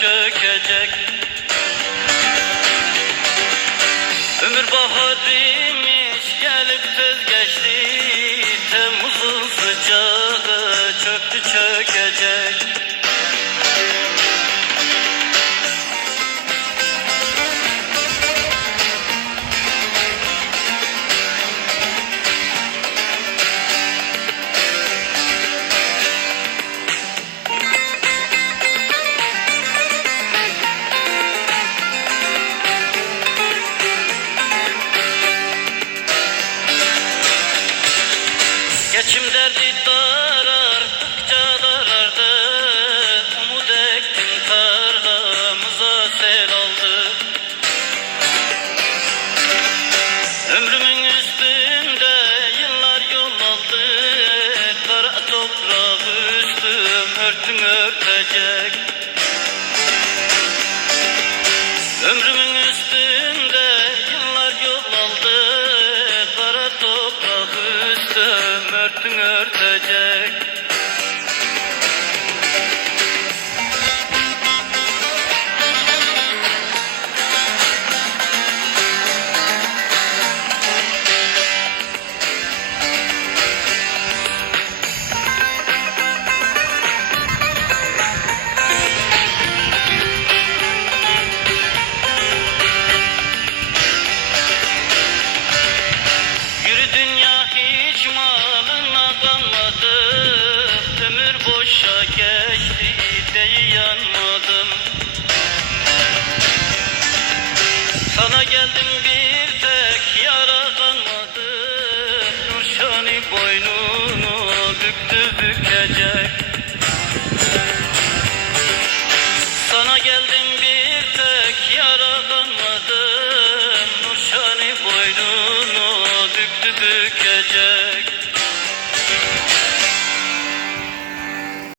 çökecek. Ömür bahar imiş gelip tez geçti, Temmuz'un sıcağı çöktü çökecek. Geçim derdi darardıkça darardı, umut ektim tarlamıza sel aldı. Ömrümün üstünde yıllar yol aldı, kara toprağı üstüm örtün örtecek. Ömrümün üstünde yıllar yol aldı, kara toprağı üstüm örtün örtecek. Yürü dünya hiç malına kalmadı, ömür boşa geçti diye yanmadım. Sana geldim bir tek yara kanmadı, Nurşani boynunu büktü bükecek. Sana geldim bir tek yara kanmadı, Nurşani boynunu büktü bükecek.